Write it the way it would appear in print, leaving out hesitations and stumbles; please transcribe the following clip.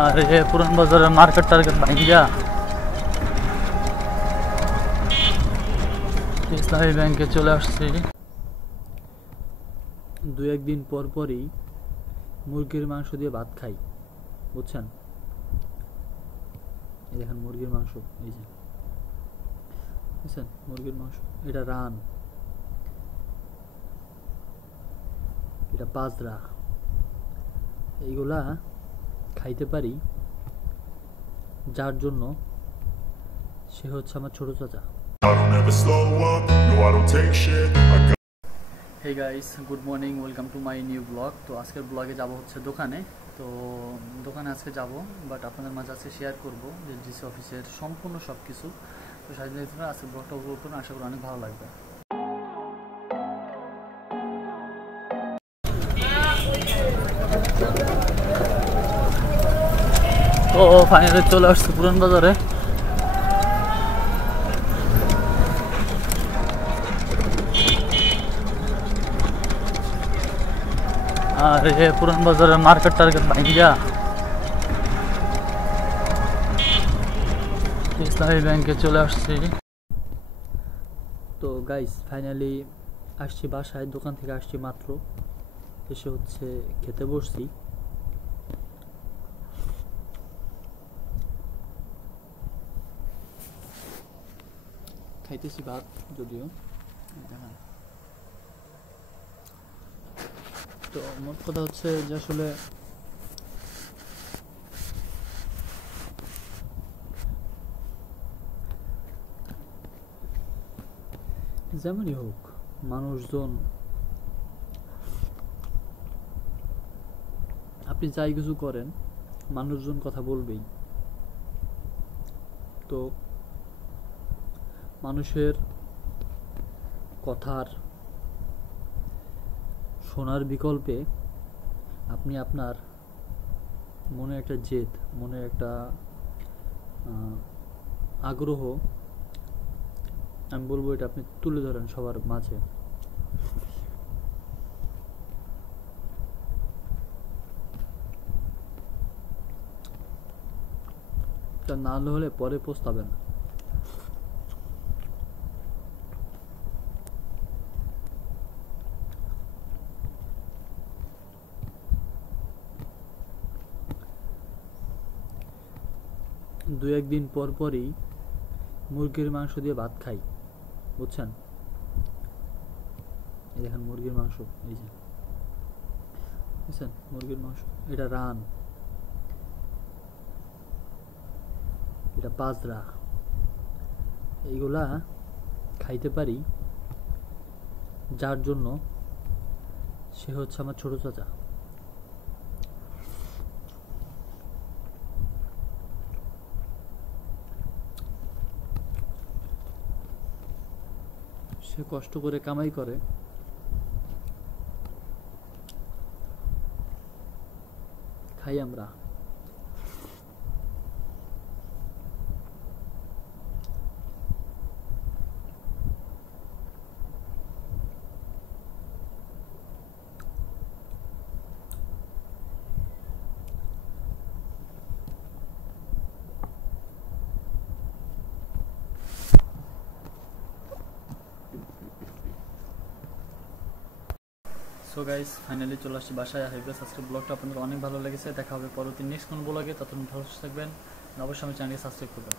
আর এই পুরান বাজারের মার্কেট টার্গেট ভাঙ্গিয়া ইসলামী ব্যাংকে চলে আসছি। দু একদিন পর পরই মুরগির মাংস দিয়ে ভাত খাই, বুঝছেন? এই দেখেন মুরগির মাংস, এই যে বুঝছেন মুরগির মাংস, এটা রান, এটা পাজরা, এইগুলা খাইতে পারি যার জন্য সে হচ্ছে আমার ছোট চাচা। Hey guys, good morning, welcome to my new blog. তো আজকের ব্লগে যাব হচ্ছে দোকানে। তো দোকানে আজকে যাব, বাট আপনাদের মাঝে আজকে শেয়ার করবো যে ডিসি অফিসের সম্পূর্ণ সব কিছু। তো সাথে আজকে ব্লগটা উপভোগ করুন, আশা করি অনেক ভালো লাগবে। তো ফাইনালি চলে আসছে পুরান বাজারে। আর এই পুরান বাজারের মার্কেট টার্গেট ভাঙ্গিয়া ইসলামী ব্যাংকে চলে আসছি। তো গাইস ফাইনালি আসছি বাসায়, দোকান থেকে আসছি মাত্র, এসে হচ্ছে খেতে বসছি। খাইতেছি ভাত, যদিও তো মোট কথা হচ্ছে যে আসলে যেমনই হোক, মানুষজন আপনি যাই কিছু করেন, মানুষজন কথা বলবেই। তো মানুষের কথার শোনার বিকল্পে আপনি আপনার মনে একটা জেদ, মনে একটা আগ্রহ, আমি বলবো এটা আপনি তুলে ধরেন সবার মাঝে। তা না হলে পরে পস্তাবেন। দু একদিন পর পরই মুরগির মাংস দিয়ে ভাত খাই, বুঝছেন? এই দেখেন মুরগির মাংস, এই যে বুঝছেন মুরগির মাংস, এটা রান, এটা পাজরা, এইগুলা খাইতে পারি যার জন্য সে হচ্ছে আমার ছোট চাচা। সে কষ্ট করে কামাই করে, খাই আমরা। সো গাইস ফাইনালি চলে আসছি বাসায়। আই গেস আজকের ব্লগটা আপনাদের অনেক ভালো লেগেছে। দেখা হবে পরবর্তী নেক্সট কোন ব্লগে, ততক্ষণ ভালো থাকবেন। অবশ্যই আমার চ্যানেলকে সাবস্ক্রাইব করবেন।